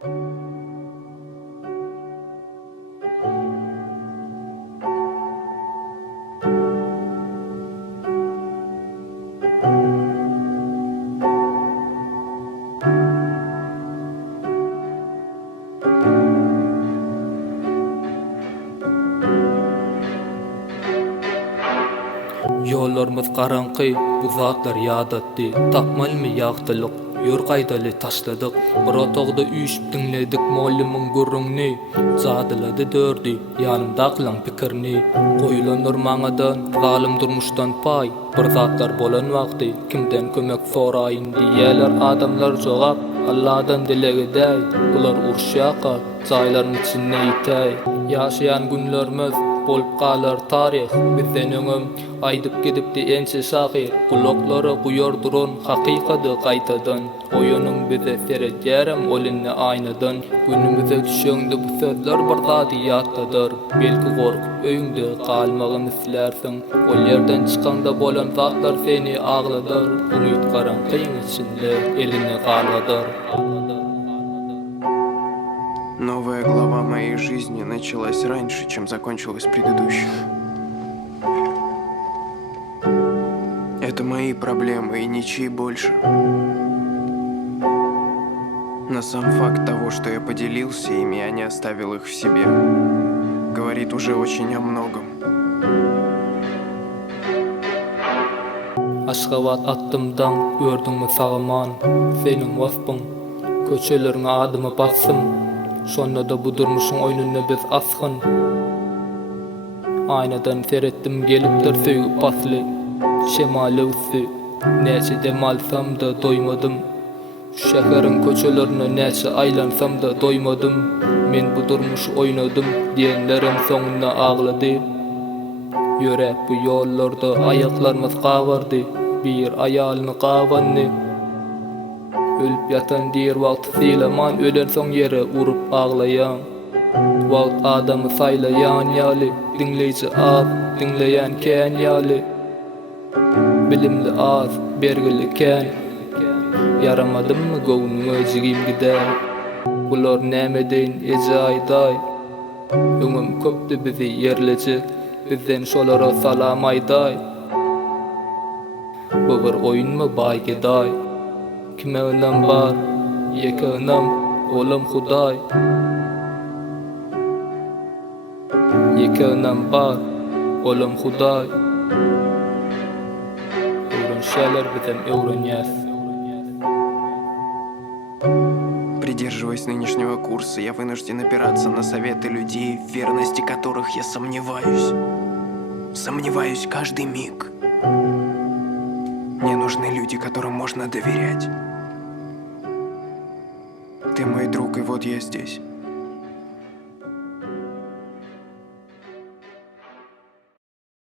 Yollarymyz garaňky, bu zatlar ýadatdy. Tapmalmy ýagtylyk, ýör gaýdaly taşladyk. Bir otagda üýşüp diňledik mollymyň gürrüňni. Zadylady dördi, ýanymda aklan pikirni. Goýulandyr maňadan, zalim durmuşdan pay. Bir zatlar bolan wagty, kimden kömek soraýyn diýýärler adamlar jogap. Allah'dan dilegedäy, bular urşýaka, jaýlaryň içinde ýitäy. Ýaşaýan günlerimiz bolup galar tarih, bizden öňüm aýdyp gidipdi ençe şahyr. Gulaklary guýar duran hakykaty gaýtadan, oýanyň bize seredýärem olinni aýnadan. Günümize düşeňde bu sözler bir zady ýatdadyr. Belki gorkup öýüňde galmagyny silersiň, ol ýerden çykanda bolan zatlar seni agladyr. Umyt garankyň içinde elini galgadyr. Новая глава моей жизни началась раньше, чем закончилась предыдущая. Это мои проблемы и ничьи больше. Но сам факт того, что я поделился ими, а не оставил их в себе, говорит уже очень о многом. Aşgabat attımdan ördüňmi sagaman, seniň waspyň, köçeleriňe adymy bassym. Şonda da bu durmuşyň oýnuny biz asgyn. Aýnadan seretdim gelipdir söýüp basly. Şemaly üssü, näçe demalsam da doýmadym. Şu şäheriň köçelerine näçe aýlansam da doýmadym. Men bu durmuşy oýnadym diýenlerim soňuna aglady. Ýörek bu ýollarda ayaklarymyz gawardy. Bir aýalyny gawanny. Ölüp yatan diýer wagt sylaman, ölen soň ýere urup aglaýan. Wagt adamy saýlaýan ýaly, diňleýiji az, diňleýän kän ýaly. Bilimli az, bergili kän. Yaramadymmy gowunyň özügim gider. Bular näme deýin ejaýday. Öňüm köpdi bizi ýerlejek, bizden şolara salam aýday. Bu bir oýunmy baýgeday. Kime önem bar, yeke önem, olam Huday. Yeke önem bar, olam Huday. Öwrenşäler bizem öwrenýäs. Придерживаясь нынешнего курса, я вынужден опираться на советы людей, в верности которых я сомневаюсь. Сомневаюсь каждый миг. Мне нужны люди, которым можно доверять. Ты мой друг, и вот я здесь.